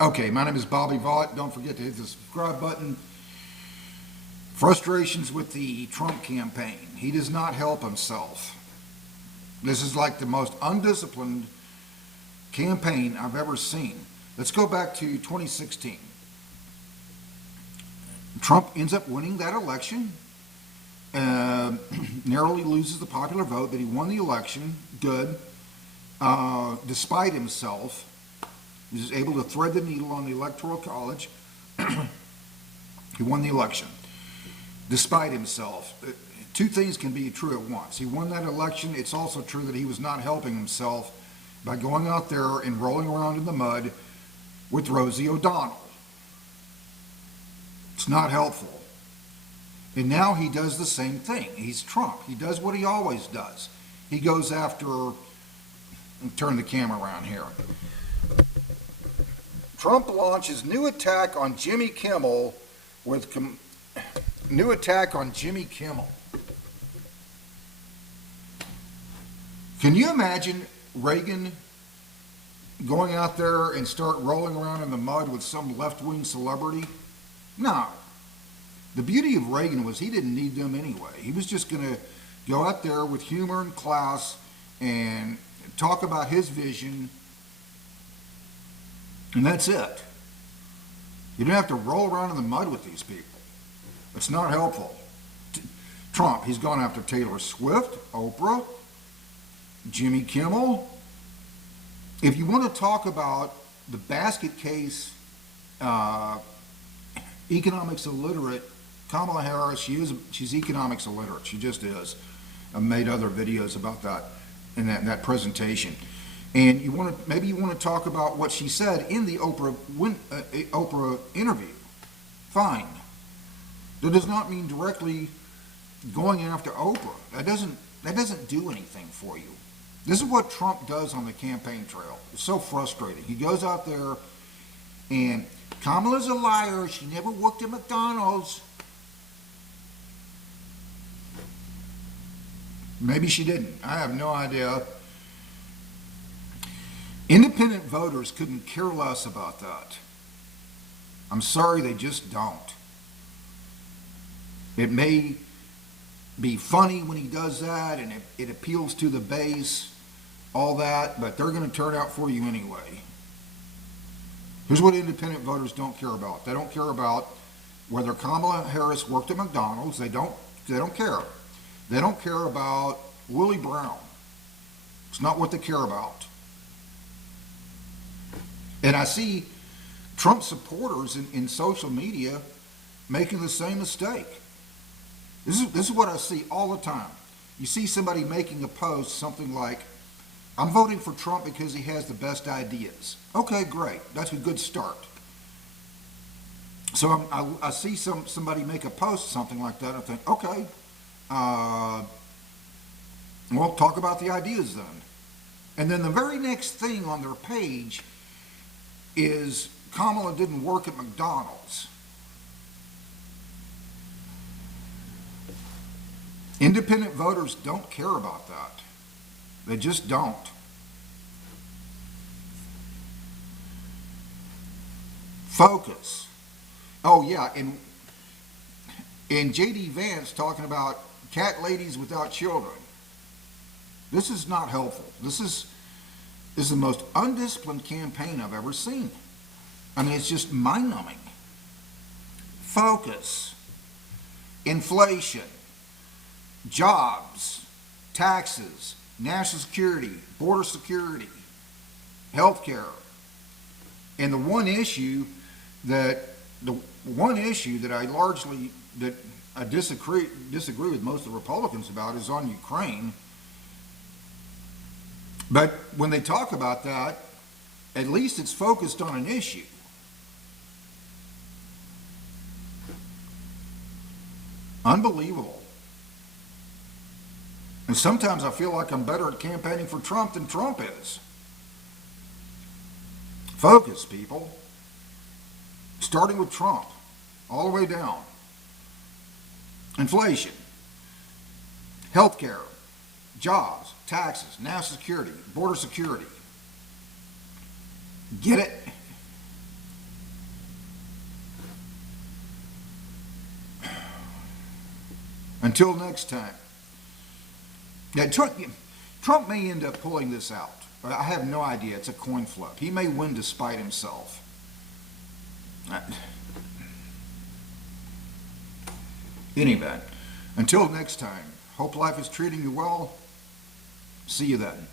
Okay, my name is Bobby Vaught. Don't forget to hit the subscribe button. Frustrations with the Trump campaign. He does not help himself. This is like the most undisciplined campaign I've ever seen. Let's go back to 2016. Trump ends up winning that election, narrowly loses the popular vote, but he won the election, good, despite himself. He was able to thread the needle on the Electoral College. He won the election, despite himself. Two things can be true at once. He won that election. It's also true that he was not helping himself by going out there and rolling around in the mud with Rosie O'Donnell. It's not helpful. And now he does the same thing. He's Trump. He does what he always does. He goes after, turn the camera around here. Trump launches new attack on Jimmy Kimmel with new attack on Jimmy Kimmel. Can you imagine Reagan going out there and start rolling around in the mud with some left-wing celebrity? No. The beauty of Reagan was he didn't need them anyway. He was just going to go out there with humor and class and talk about his vision, and that's it. You don't have to roll around in the mud with these people. It's not helpful. Trump, he's gone after Taylor Swift, Oprah, Jimmy Kimmel. If you want to talk about the basket case, economics illiterate, Kamala Harris, she's economics illiterate. She just is. I've made other videos about that in that presentation. And maybe you want to talk about what she said in the Oprah interview. Fine. That does not mean directly going after Oprah. That doesn't do anything for you. This is what Trump does on the campaign trail. It's so frustrating. He goes out there and Kamala's a liar. She never worked at McDonald's. Maybe she didn't. I have no idea. Independent voters couldn't care less about that. I'm sorry, they just don't. It may be funny when he does that and it appeals to the base, all that, but they're going to turn out for you anyway. Here's what independent voters don't care about. They don't care about whether Kamala Harris worked at McDonald's. They don't care. They don't care about Willie Brown. It's not what they care about. And I see Trump supporters in social media making the same mistake. This is what I see all the time. You see somebody making a post, something like, I'm voting for Trump because he has the best ideas. Okay, great. That's a good start. So I see somebody make a post, something like that, and I think, okay, well, talk about the ideas then. And then the very next thing on their page is Kamala didn't work at McDonald's. Independent voters don't care about that. They just don't. Focus. Oh yeah, and J.D. Vance talking about cat ladies without children. This is not helpful. This is the most undisciplined campaign I've ever seen. I mean, it's just mind-numbing. Focus. Inflation. Jobs. Taxes. National security. Border security. Health care. And the one issue that I disagree with most of the Republicans about is on Ukraine. But when they talk about that, at least it's focused on an issue. Unbelievable. And sometimes I feel like I'm better at campaigning for Trump than Trump is. Focus, people. Starting with Trump, all the way down. Inflation, healthcare, jobs, taxes, national security, border security. Get it? Until next time. Yeah, Trump may end up pulling this out. I have no idea. It's a coin flip. He may win despite himself. Anyway, until next time, hope life is treating you well. See you then.